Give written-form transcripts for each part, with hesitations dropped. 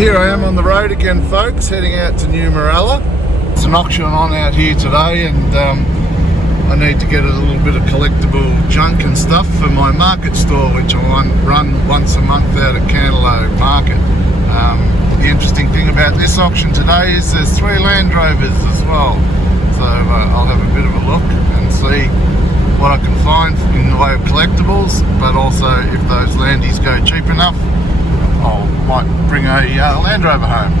Here I am on the road again, folks, heading out to New Morella. It's an auction on out here today, and I need to get a little bit of collectible junk and stuff for my market store, which I run once a month out at Cantaloupe Market. The interesting thing about this auction today is there's 3 Landrovers as well. So I'll have a bit of a look and see what I can find in the way of collectibles, but also if those Landys go cheap enough, I might bring a Land Rover home.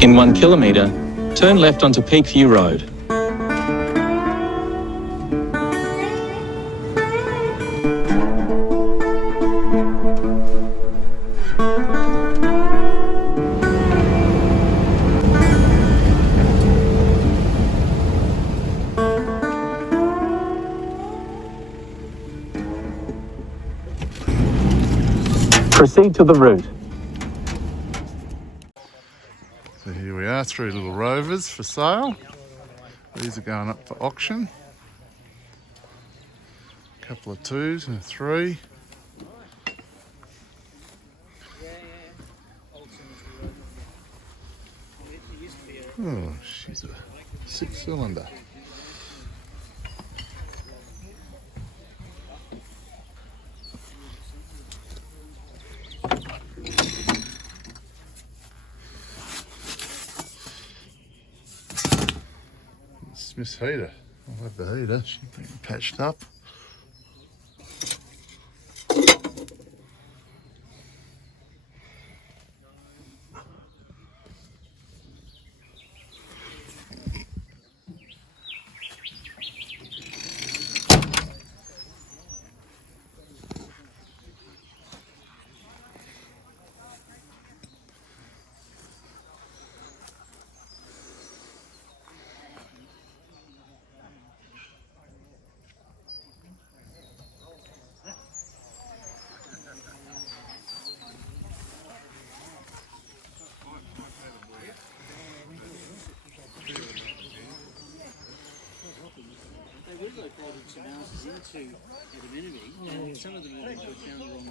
In 1 kilometre, turn left onto Peakview Road. Proceed to the route. So here we are, 3 little Rovers for sale. These are going up for auction. A couple of 2s and a 3. Oh, she's a 6-cylinder. Miss Heater. I'll have the heater. She's been patched up.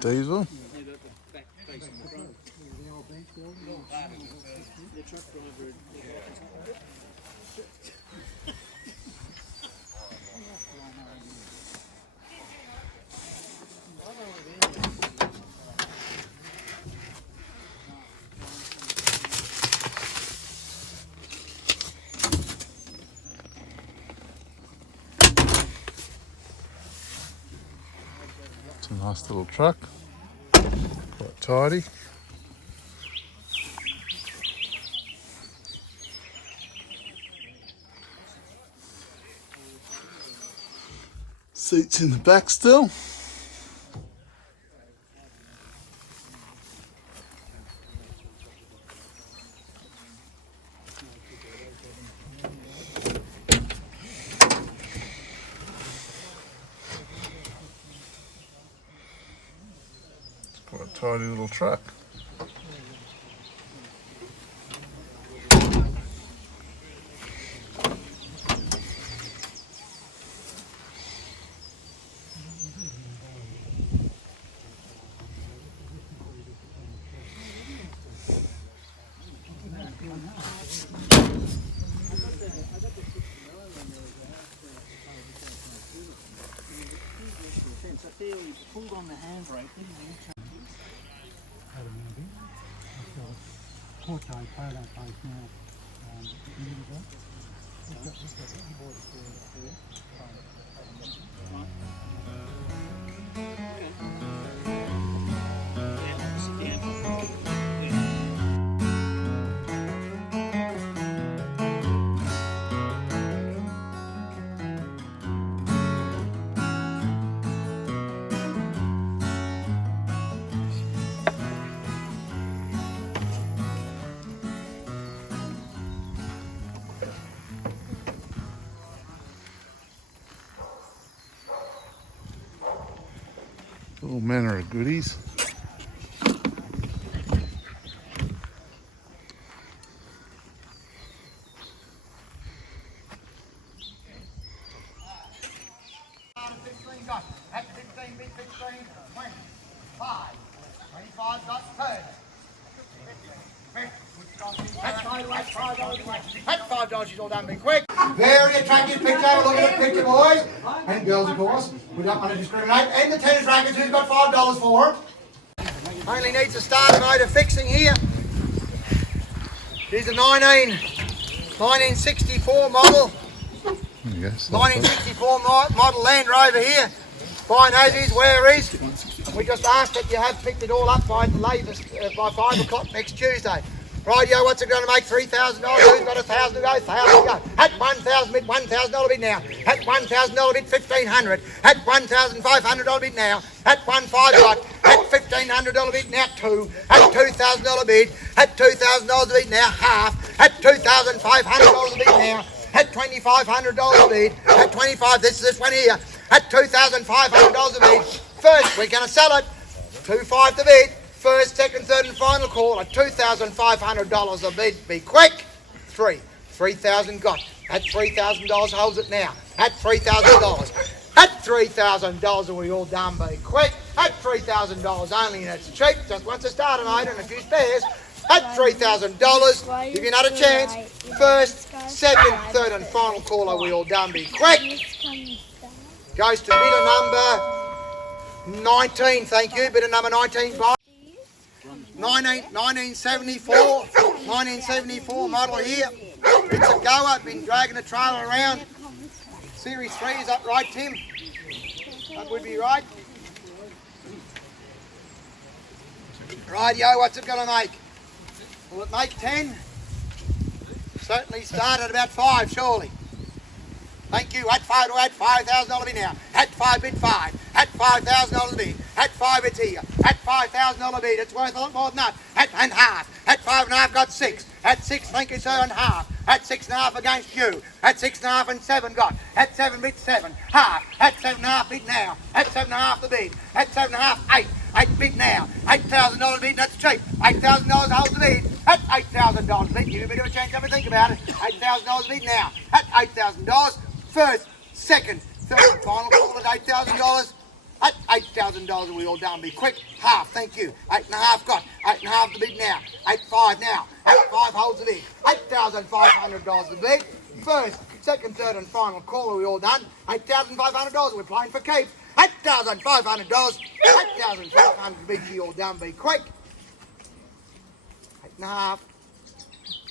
Diesel. It's a nice little truck, quite tidy. Seats in the back still. Quite a tidy little truck. Pulled on the handbrake, All manner of goodies. 15, 20, 5. 25 got 10. That's $5, she's all done, be quick. Very attractive picture, look at the picture, boys. And girls, of course. We don't want to discriminate. And the tennis rackets, who's got $5 for them? Only needs a starter motor fixing here. Here's a 1964 model. 1964 model Land Rover here. Fine as is, where is. We just asked that you have picked it all up by the latest, by 5 o'clock next Tuesday. Rightio, what's it going to make? $3,000? Who's got $1,000 to go? $1,000 to go. At $1,000 bid, $1,000 bid now. At $1,000 bid, $1,500. At $1,500 bid now. At $1,500 got. At $1,500 bid now, 2. At $2,000 bid. At $2,000 bid now, half. At $2,500 bid now. At $2,500 bid. At 25. This one here. At $2,500 a bid. First, we're going to sell it. 2.5 to bid. First, second, third and final call at $2,500 a bid. Be quick. 3,000 got. At $3,000 holds it now. At $3,000. At $3,000 are we all done? Be quick. At $3,000 only, and it's cheap. Just wants a starter motor and a few spares. At $3,000, give you another chance. First, second, third and final call are we all done? Be quick. Goes to bidder number 19. Thank you. Bidder number 19. Bye. 1974 model here. It's a goer, been dragging the trailer around. Series 3 is up right, Tim? That would be right. Rightio, what's it going to make? Will it make 10? Certainly start at about 5, surely. Thank you. At $5,000 bid now. At 5 bid 5. At $5,000 bid. At 5 it's here. At $5,000 bid. It's worth a lot more than that. At and half. At 5.5 got 6. At 6, thank you sir, and half. At 6.5 against you. At 6.5 and 7 got. At 7 bid 7. Half. At 7.5 bid now. At 7.5 the bid. At 7.5 8. 8 bid now. $8,000 bid. That's cheap. $8,000 holds the bid. At $8,000 bid. Give you a bit of a chance to have a think about it. $8,000 bid now. At $8,000. First, second, third and final call at $8,000. At $8,000 are we all done? Be quick. Half, thank you. 8.5 got. 8.5 the bid now. 8.5 now. 8.5 holds the bid. $8,500 the bid. First, second, third and final call are we all done? $8,500 we're playing for keeps. $8,500. $8,500 the bid you all done? Be quick. 8.5.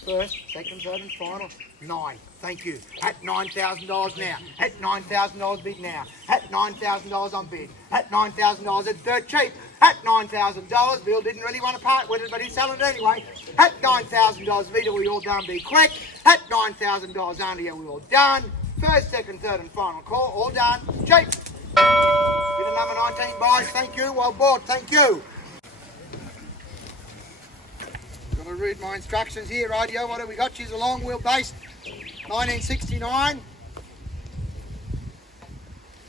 First, second, third and final. 9. Thank you. At $9,000 now. At $9,000 bid now. At $9,000 on bid. At $9,000 it's dirt cheap. At $9,000, Bill didn't really want to part with it, but he's selling it anyway. At $9,000 bid, are we all done? Be quick. At $9,000 only, are we all done? First, second, third and final call. All done. Cheap. Bidder number 19 buys. Thank you. Well bought. Thank you. Got to read my instructions here, radio. What have we got? She's a long wheelbase. 1969.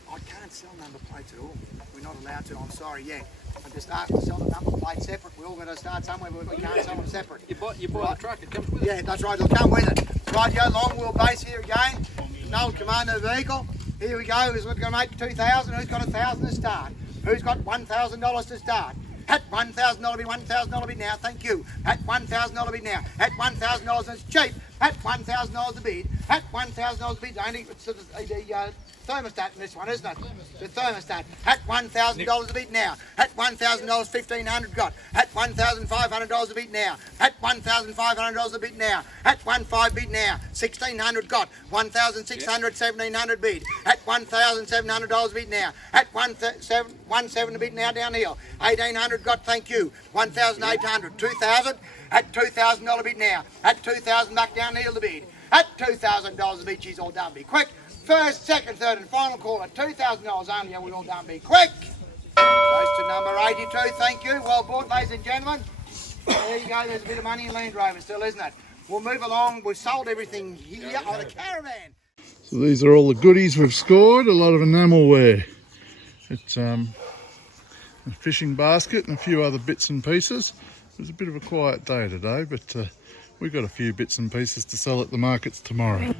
I can't sell number plates at all. We're not allowed to, I'm sorry, yeah. I just asked to sell the number plates separate. We're all going to start somewhere, but we can't sell them separate. You bought right. The truck, it comes with it. Yeah, that's right, it'll come with it. Right, go, long wheelbase here again. An old Commando vehicle. Here we go, who's going to make 2,000? Who's got 1,000 to start? Who's got $1,000 to start? At $1,000 bid, $1,000 bid now, thank you. At $1,000 bid now. At $1,000 it's cheap. At $1,000 a bid. At $1,000 a bid, only it's the thermostat in this one, isn't it? The thermostat. At $1,000 a bid now. At $1,000, $1,500 got. At $1,500 a bid now. At $1,500 a bid now. At $1,500 bid now. $1,600 got. $1,600, $1,700 bid. At $1,700 a bid now. At $1,700 a bid now downhill. $1,800 got, thank you. $1,800, $2,000. At $2,000 bid now. At $2,000 back downhill the bid. At $2,000 a bid, she's all done. Be quick. First, second, third and final call at $2,000 only, are we all done? Be quick. Goes to number 82, thank you. Well bought, ladies and gentlemen. There you go, there's a bit of money in Landrovers still, isn't it? We'll move along, we've sold everything here on the caravan. So these are all the goodies we've scored, a lot of enamelware. It's a fishing basket and a few other bits and pieces. It was a bit of a quiet day today, but we've got a few bits and pieces to sell at the markets tomorrow.